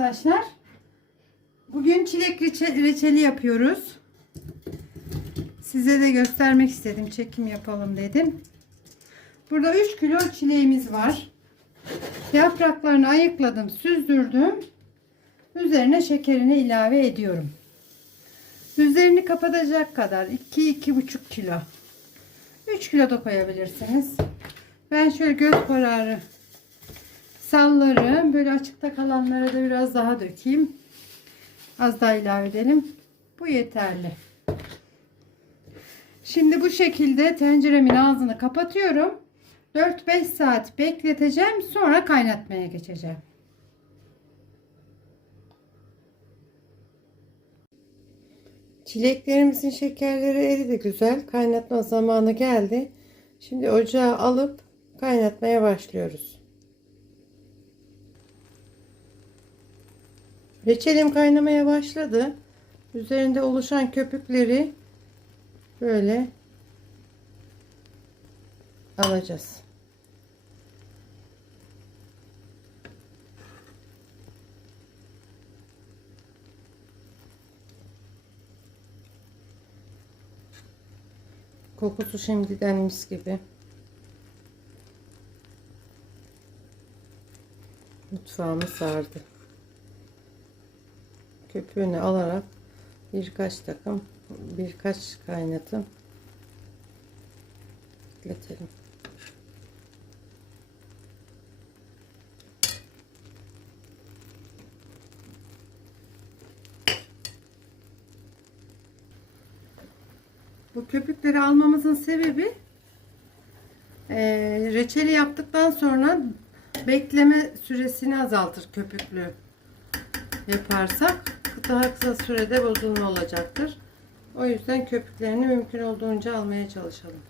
arkadaşlar. Bugün çilek reçe- reçeli yapıyoruz. Size de göstermek istedim. Çekim yapalım dedim. Burada 3 kilo çileğimiz var. Yapraklarını ayıkladım, süzdürdüm. Üzerine şekerini ilave ediyorum. Üzerini kapatacak kadar 2-2,5 kilo. 3 kilo da koyabilirsiniz. Ben şöyle göz kararı sallarım. Böyle açıkta kalanlara da biraz daha dökeyim. Az daha ilave edelim. Bu yeterli. Şimdi bu şekilde tenceremin ağzını kapatıyorum. 4-5 saat bekleteceğim. Sonra kaynatmaya geçeceğim. Çileklerimizin şekerleri eridi güzel. Kaynatma zamanı geldi. Şimdi ocağa alıp kaynatmaya başlıyoruz. Reçelim kaynamaya başladı. Üzerinde oluşan köpükleri böyle alacağız. Kokusu şimdiden mis gibi. Mutfağımı sardı. Köpüğünü alarak birkaç takım birkaç kaynatım bekletelim. Bu köpükleri almamızın sebebi eee, reçeli yaptıktan sonra bekleme süresini azaltır köpüklü yaparsak daha kısa sürede bozulma olacaktır. O yüzden köpüklerini mümkün olduğunca almaya çalışalım.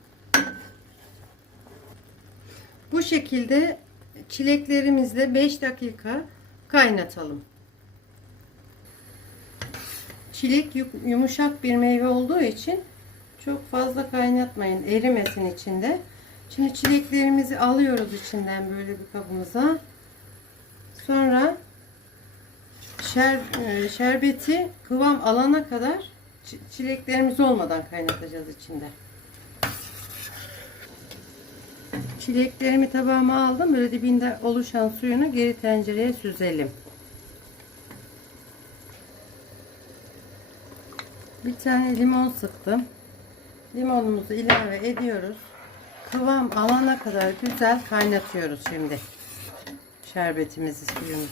Bu şekilde çileklerimizle 5 dakika kaynatalım. Çilek yu- yumuşak bir meyve olduğu için çok fazla kaynatmayın. Erimesin içinde. Şimdi çileklerimizi alıyoruz içinden böyle bir kabımıza. Sonra şer, e, şerbeti kıvam alana kadar çi- çileklerimiz olmadan kaynatacağız içinde. Çileklerimi tabağıma aldım. Böyle dibinde oluşan suyunu geri tencereye süzelim. Bir tane limon sıktım. Limonumuzu ilave ediyoruz. Kıvam alana kadar güzel kaynatıyoruz şimdi. Şerbetimizi, suyumuzu.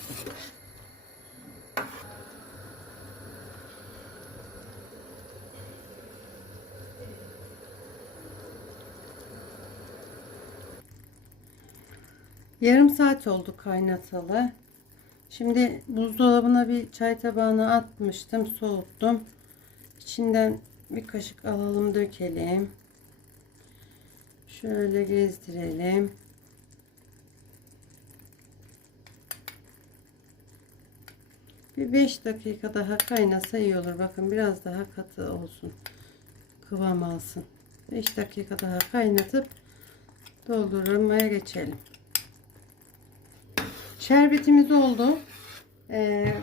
Yarım saat oldu kaynatalı. Şimdi buzdolabına bir çay tabağına atmıştım, soğuttum. İçinden bir kaşık alalım, dökelim. Şöyle gezdirelim. Bir 5 dakika daha kaynasa iyi olur. Bakın biraz daha katı olsun. Kıvam alsın. 5 dakika daha kaynatıp doldurmaya geçelim. Şerbetimiz oldu. Ee,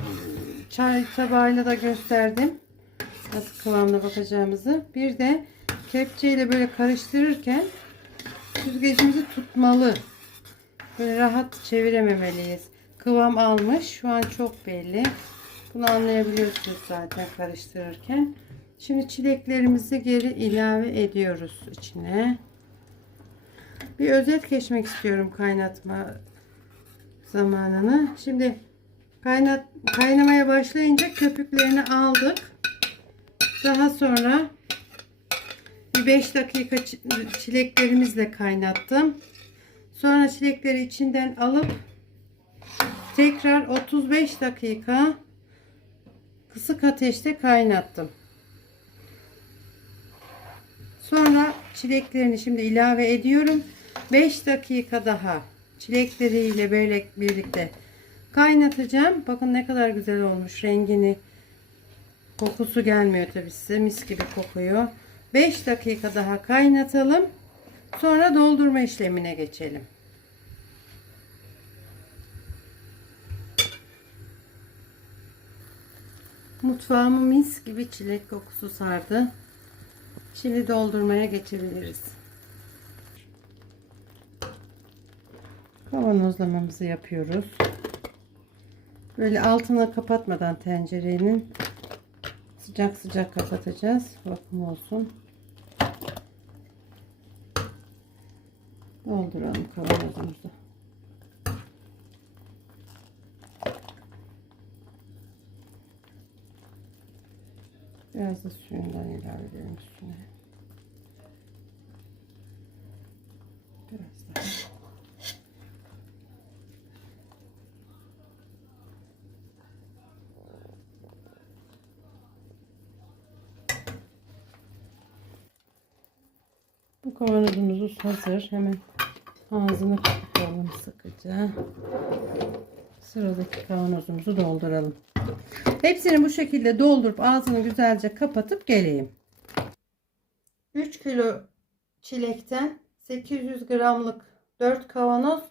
çay tabağıyla da gösterdim. Nasıl kıvamına bakacağımızı. Bir de kepçeyle böyle karıştırırken süzgecimizi tutmalı. Böyle rahat çevirememeliyiz. Kıvam almış. Şu an çok belli. Bunu anlayabiliyorsunuz zaten karıştırırken. Şimdi çileklerimizi geri ilave ediyoruz içine. Bir özet geçmek istiyorum kaynatma zamanını. Şimdi kaynat kaynamaya başlayınca köpüklerini aldık. Daha sonra bir 5 dakika çi- çileklerimizle kaynattım. Sonra çilekleri içinden alıp tekrar 35 dakika kısık ateşte kaynattım. Sonra çileklerini şimdi ilave ediyorum. 5 dakika daha çilekleriyle böyle birlikte kaynatacağım. Bakın ne kadar güzel olmuş rengini. Kokusu gelmiyor tabi size mis gibi kokuyor. 5 dakika daha kaynatalım. Sonra doldurma işlemine geçelim. Mutfağımı mis gibi çilek kokusu sardı. Şimdi doldurmaya geçebiliriz. Kavanozlamamızı yapıyoruz. Böyle altına kapatmadan tencerenin sıcak sıcak kapatacağız. Vakum olsun. Dolduralım kavanozumuzu. Biraz da suyundan ilave edelim üstüne. Biraz daha. Bu kavanozumuz hazır. Hemen ağzını kapatalım sıkıca. Sıradaki kavanozumuzu dolduralım. Hepsini bu şekilde doldurup ağzını güzelce kapatıp geleyim. 3 kilo çilekten 800 gramlık 4 kavanoz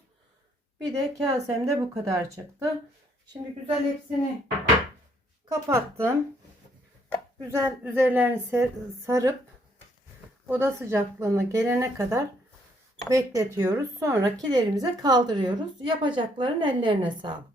bir de kasemde bu kadar çıktı. Şimdi güzel hepsini kapattım. Güzel üzerlerini sarıp oda sıcaklığına gelene kadar bekletiyoruz. Sonra kilerimize kaldırıyoruz. Yapacakların ellerine sağlık.